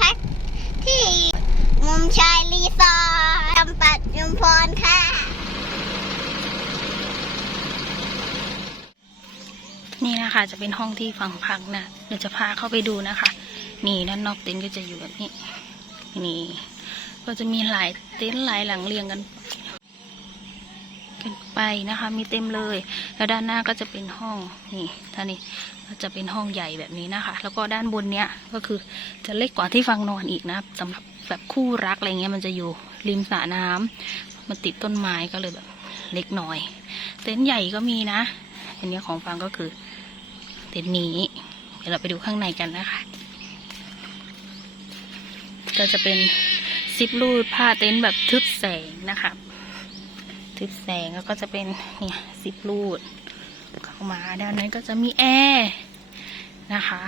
พักที่มุมชายรีสอร์ทจำปัดยุมพรค่ะ นี่นะคะ จะเป็นห้องที่ฝั่งพักนะเดี๋ยวจะพาเข้าไปดูนะคะ นี่ด้านนอกเต็นท์ก็จะอยู่แบบนี้ นี่ ก็จะมีหลายเต็นท์หลายหลังเรียงกัน นไปนะคะ มีเต็มเลย แล้วด้านหน้าก็จะเป็นห้องนี่ท่านี้ก็จะเป็นห้องใหญ่แบบนี้นะคะ แล้วก็ด้านบนเนี้ยก็คือจะเล็กกว่าที่ฟังนอนอีกนะสำหรับแบบคู่รักอะไรเงี้ยมันจะอยู่ริมสระน้ำมันติดต้นไม้ก็เลยแบบเล็กหน่อย เต็นท์ใหญ่ก็มีนะ อันนี้ของฟังก็คือเต็นท์นี้ เดี๋ยวเราไปดูข้างในกันนะคะ ก็จะเป็นซิปรูดผ้าเต็นท์แบบทึบแสงนะคะ ทึบแสงแล้วก็จะเป็นเนี่ยซิปรูดเข้ามาด้านนั้นก็จะมีแอร์นะคะ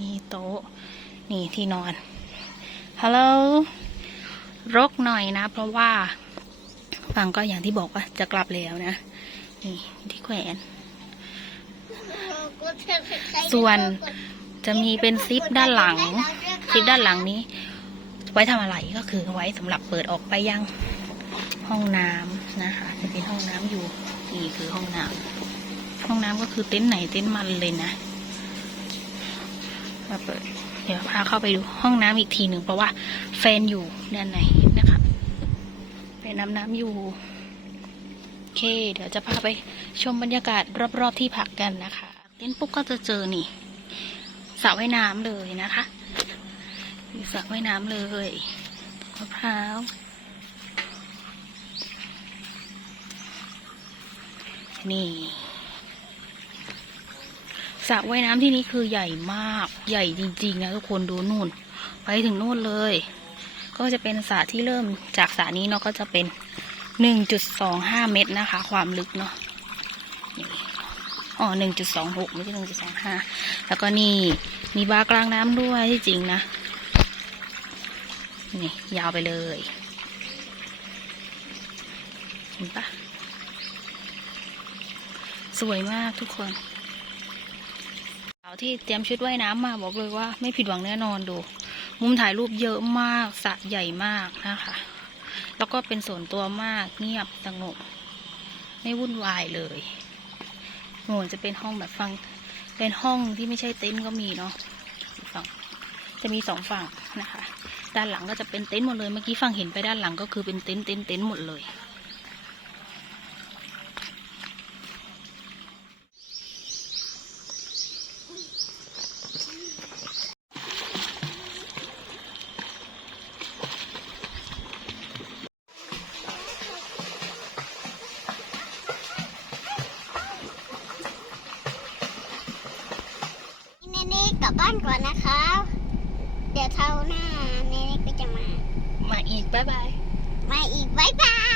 นี่โต๊ะนี่ที่นอนฮัลโหลรกหน่อยนะ เพราะว่าฟังก็อย่างที่บอกว่าจะกลับแล้วนะ นี่ที่แขวน ส่วนจะมีเป็นซิปด้านหลัง ซิปด้านหลังนี้ ไว้ทำอะไรก็คือไว้สำหรับเปิดออกไปยัง ห้องน้ำนะคะจะเป็นห้องน้ำอยู่นี่คือห้องน้ำห้องน้ำก็คือเต็นท์ไหนเต็นท์มันเลยนะมาเปิดเดี๋ยวพาเข้าไปดูห้องน้ำอีกทีหนึ่งเพราะว่า แฟนอยู่ด้านในนะคะเป็นน้ำน้ำอยู่โอเค เดี๋ยวจะพาไปชมบรรยากาศรอบๆที่พักกันนะคะ เต็นท์ปุ๊บก็จะเจอนี่สระว่ายน้ำเลยนะคะมีสระว่ายน้ำเลยมะพร้าว นี่สระว่ายน้ำที่นี่คือใหญ่มากใหญ่จริง ๆ นะทุกคนดูนู่น ไปถึงนู่นเลย ก็จะเป็นสระที่เริ่มจากสระนี้เนาะก็จะเป็นหนึ่งจุดสองห้าเมตรนะคะ ความลึกเนาะอ๋อหนึ่งจุดสองหกไม่ใช่หนึ่งจุดสองห้าแล้วก็นี่มีบาร์กลางน้ำด้วยที่จริงนะ นี่ ยาวไปเลย เห็นปะ สวยมากทุกคนสาวที่เตรียมชุดว่ายน้ำมาบอกเลยว่า ไม่ผิดหวังแน่นอนดู มุมถ่ายรูปเยอะมากสระใหญ่มากนะคะ แล้วก็เป็นส่วนตัวมากเงียบสงบ ไม่วุ่นวายเลยโหนจะเป็นห้องแบบฟัง เป็นห้องที่ไม่ใช่เต็นท์ก็มีเนาะฝั่งจะมีสองฝั่งนะคะ ด้านหลังก็จะเป็นเต็นท์หมดเลย เมื่อกี้ฝั่งเห็นไปด้านหลังก็คือเป็นเต็นท์เต็นท์เต็นท์หมดเลย ลับบ้านก่อนนะคะเดี๋ยวเท่าหน้าเนเน่ก็จะมา มาอีก บ๊ายบาย มาอีก บ๊ายบาย